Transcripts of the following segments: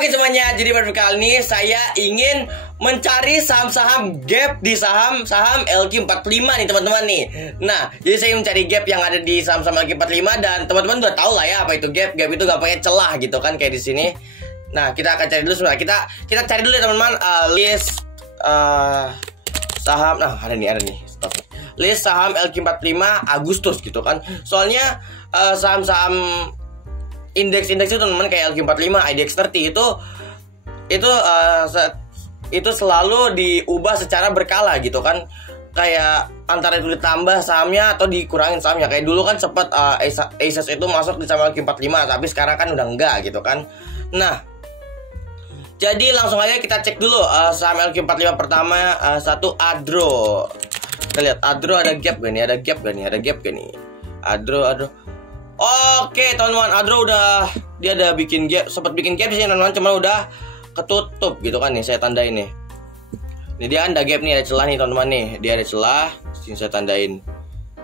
Oke semuanya, jadi pada kali ini saya ingin mencari saham-saham gap di saham-saham LQ45 nih teman-teman nih. Nah, jadi saya mencari gap yang ada di saham-saham LQ45 dan teman-teman udah tahu lah ya apa itu gap. Gap itu gampangnya celah gitu kan kayak di sini. Nah, kita akan cari dulu sebentar. Kita cari dulu ya teman-teman list saham. Nah, ada nih. Stop. List saham LQ45 Agustus gitu kan. Soalnya saham-saham indeks-indeks itu teman-teman kayak LQ45, IDX30 itu selalu diubah secara berkala gitu kan. Kayak antara itu ditambah sahamnya atau dikurangin sahamnya. Kayak dulu kan sempat Asus itu masuk di saham LQ45, tapi sekarang kan udah enggak gitu kan. Nah, jadi langsung aja kita cek dulu saham LQ45 pertama. Satu Adro. Kita lihat Adro ada gap gak nih? Ada gap gak nih? Adro. Oke teman-teman, Adro dia ada bikin gap, sempat bikin gap sih teman-teman, cuma udah ketutup gitu kan nih, saya tandain nih. Ini dia ada gap nih, ada celah nih teman-teman nih, dia ada celah, sini saya tandain.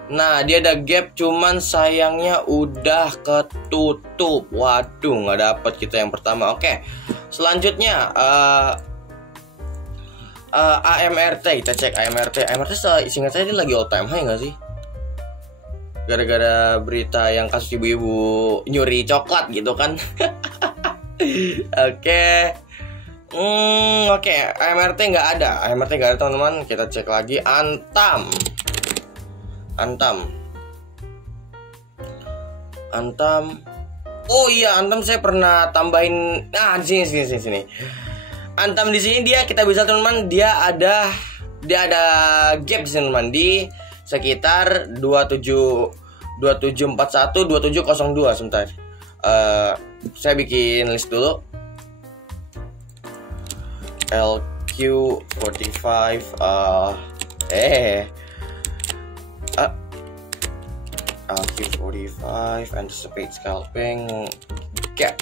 Nah dia ada gap, cuman sayangnya udah ketutup. Waduh, nggak dapet kita yang pertama. Oke, selanjutnya AMRT, kita cek AMRT. AMRT seingat saya dia lagi all time high nggak sih? Gara-gara berita yang kasus ibu-ibu nyuri coklat gitu kan. Oke, AMRT nggak ada teman-teman. Kita cek lagi Antam. Oh iya, Antam saya pernah tambahin. Nah, di sini. Antam di sini kita bisa teman-teman, dia ada gap di sini teman-teman, di sekitar 2741 2702 sebentar. Saya bikin list dulu. LQ45 LQ45 anticipate scalping gap.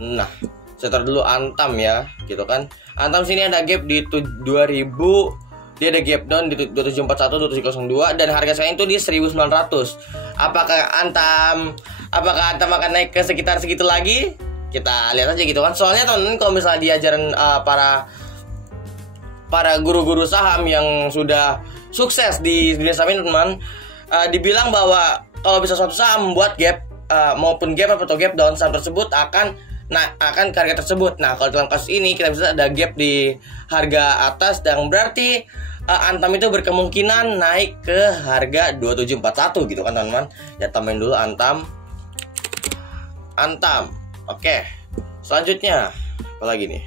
Nah, saya taruh dulu Antam ya, gitu kan. Antam sini ada gap di 2000. Dia ada gap down di 2741 2702 dan harga saya itu di 1900. Apakah Antam akan naik ke sekitar segitu lagi? Kita lihat aja gitu kan. Soalnya teman-teman kalau misalnya diajaran para guru-guru saham yang sudah sukses di dunia saham ini teman, dibilang bahwa kalau bisa suatu saham membuat gap maupun gap atau gap down, saham tersebut akan ke harga tersebut. Nah, kalau dalam kasus ini kita bisa ada gap di harga atas dan berarti Antam itu berkemungkinan naik ke harga 2741 gitu kan teman-teman. Ya tambahin dulu Antam. Oke. Selanjutnya apa lagi nih?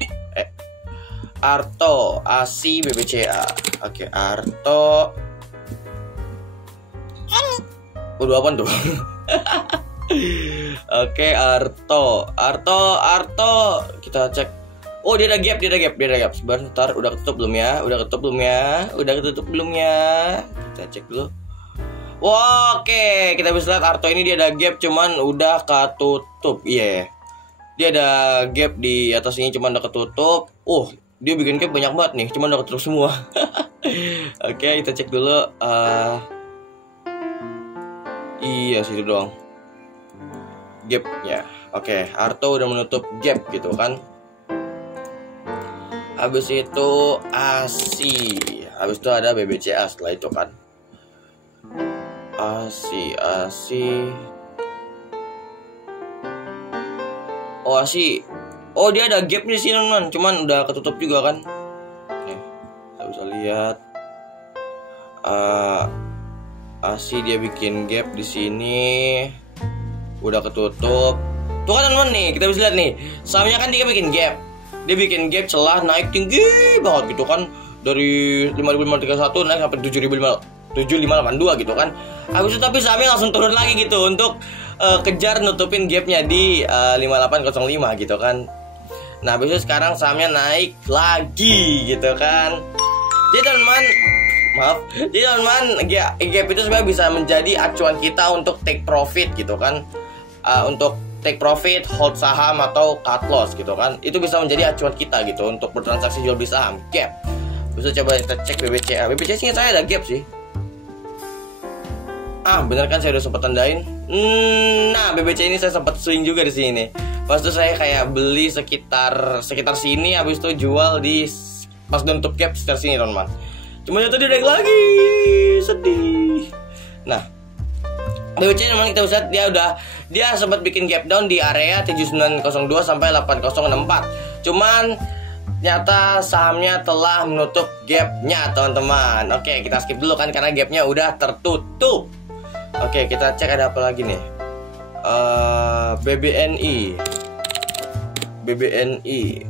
Arto, ASI, BBCA. Oke, Arto. Udah apa tuh? Oke, Arto. Kita cek. Oh, dia ada gap. Sebentar, udah ketutup belum ya? Kita cek dulu. Wah, oke. Kita bisa lihat Arto ini dia ada gap, cuman udah ketutup. Iya. Dia ada gap di atas ini, cuman udah ketutup. Dia bikin gap banyak banget nih, cuman udah ketutup semua. Oke, kita cek dulu. Iya, situ doang gapnya. Oke, Arto udah menutup gap gitu kan. Habis itu ASI. Habis itu ada BBCA setelah itu kan. ASI. Oh, ASI. Oh, dia ada gap di sini teman, cuman udah ketutup juga kan. Nih, kita bisa lihat. ASI dia bikin gap di sini. Udah ketutup. Tuh kan teman-teman nih, kita bisa lihat nih. Sahamnya kan dia bikin gap. Dia bikin gap celah naik tinggi banget gitu kan. Dari 5.531 naik sampai 7.582 gitu kan. Habis itu tapi sahamnya langsung turun lagi gitu untuk kejar nutupin gapnya di 5805 gitu kan. Nah, habis itu sekarang sahamnya naik lagi gitu kan. Jadi teman-teman, gap itu sebenarnya bisa menjadi acuan kita untuk take profit gitu kan. Untuk take profit, hold saham atau cut loss gitu kan. Itu bisa menjadi acuan kita gitu untuk bertransaksi jual beli saham. Gap. Bisa coba kita cek BBCA. BBCA sih saya ada gap sih. Bener kan saya udah sempat tandain. Nah, BBCA ini saya sempat swing juga di sini. Pas itu saya kayak beli sekitar sini, habis itu jual di pas udah nutup gap sekitar sini teman-teman. Cuma itu dia naik lagi, sedih. Nah, BWC memang kita lihat dia sempat bikin gap down di area 7902 sampai 8064. Cuman ternyata sahamnya telah menutup gapnya teman-teman. Oke, kita skip dulu kan karena gapnya udah tertutup. Oke, kita cek ada apa lagi nih. BBNI.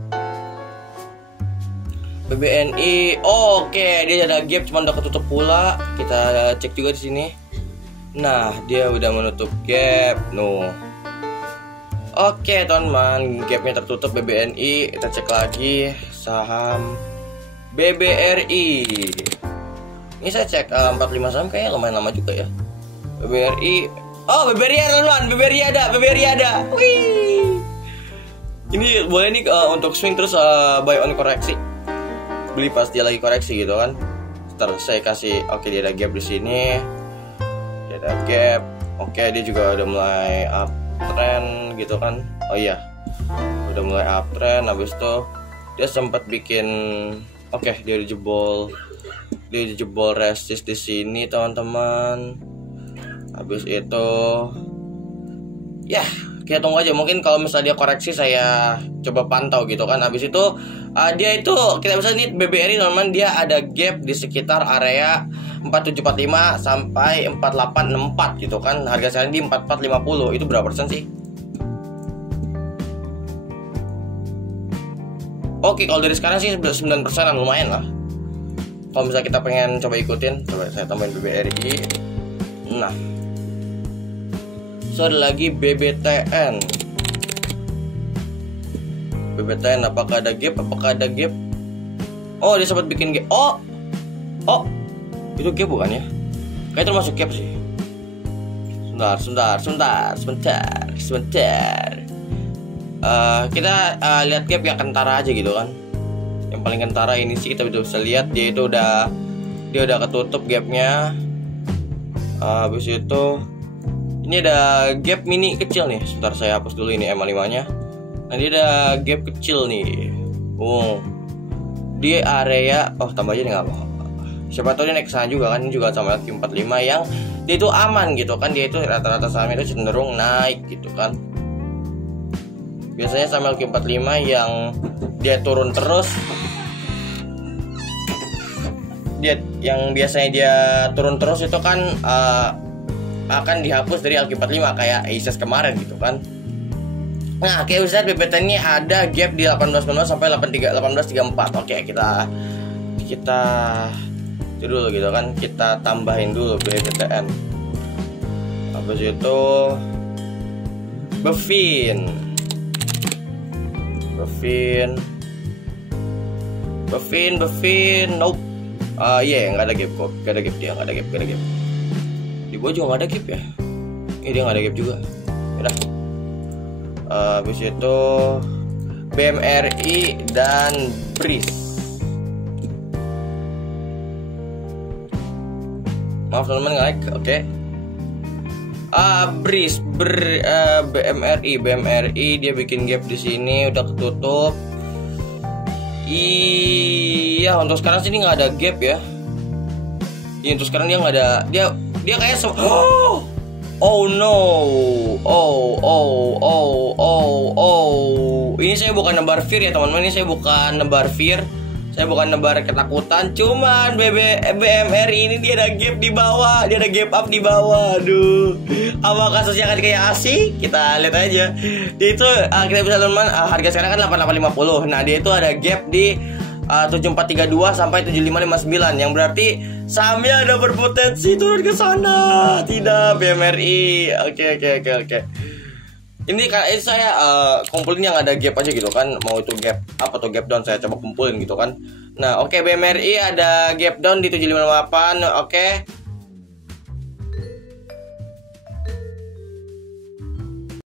Oke, dia ada gap cuma udah ketutup pula. Kita cek juga di sini. Nah, dia udah menutup gap. Oke, teman-teman, gapnya tertutup BBNI. Kita cek lagi saham BBRI. Ini saya cek 45 saham kayaknya lumayan lama juga ya. BBRI. Oh, BBRI ada, teman-teman. BBRI ada. Wih. Ini boleh nih untuk swing terus buy on koreksi. Beli pas dia lagi koreksi gitu kan. Ntar saya kasih, oke, dia ada gap di sini. Dia ada gap. Oke, dia juga udah mulai uptrend gitu kan. Oh iya. Udah mulai uptrend, habis itu dia sempat bikin dia jebol resist di sini, teman-teman. Habis itu ya, kita tunggu aja, mungkin kalau misalnya dia koreksi saya coba pantau gitu kan. Habis itu dia itu kita bisa nih BBRI teman-teman, dia ada gap di sekitar area 4745 sampai 4864 gitu kan. Harga sekarang di 4450. Itu berapa persen sih? Oke, kalau dari sekarang sih 9%, lumayan lah. Kalau misalnya kita pengen coba ikutin, coba saya tambahin BBRI. Nah, so ada lagi BBTN. Apakah ada gap? Oh, dia sempat bikin gap. Oh, itu gap bukan ya? Kayak termasuk gap sih. Sebentar. Kita lihat gap yang kentara aja gitu kan. Yang paling kentara ini sih kita bisa lihat dia udah ketutup gapnya. Habis itu ini ada gap mini kecil nih. Sebentar saya hapus dulu ini EMA5-nya. Nah, dia ada gap kecil nih. Di area tambah aja nih nggak apa-apa. Siapa tahu dia naik ke sana juga kan. Ini juga sama Q45 yang dia itu aman gitu kan. Dia itu rata-rata sahamnya itu cenderung naik gitu kan. Biasanya sama Q45 yang dia turun terus, itu kan akan dihapus dari Q45 kayak ISIS kemarin gitu kan. Nah, kayak bisa BBT ini ada gap di 18.00 sampai 18.34. Oke, kita itu dulu gitu kan, kita tambahin dulu BBTN. Habis itu Bevin, nope. Nggak ada gap kok, nggak ada gap. Di bawah juga nggak ada gap ya. Ini dia nggak ada gap juga. Udah. Habis itu BMRI dan BRIS. Maaf teman-teman, nge-like. Oke. BRIS, BMRI dia bikin gap di sini udah ketutup. Iya, untuk sekarang sini nggak ada gap ya. Iya, untuk sekarang dia nggak ada. Dia kayak oh no. Ini saya bukan nebar fear ya teman-teman. Ini saya bukan nebar fear. Saya bukan nebar ketakutan. Cuman BMRI ini dia ada gap di bawah. Dia ada gap up di bawah. Aduh. Apa kasusnya akan kayak asik? Kita lihat aja. Dia itu kita bisa teman-teman, harga sekarang kan 8850. Nah, dia itu ada gap di 7432 sampai 7559, yang berarti sahamnya ada berpotensi turun ke sana. Tidak, BMRI. Oke. Ini kan saya kumpulin yang ada gap aja gitu kan. Mau itu gap up atau gap down saya coba kumpulin gitu kan. Nah, oke, BMRI ada gap down di 758. Oke.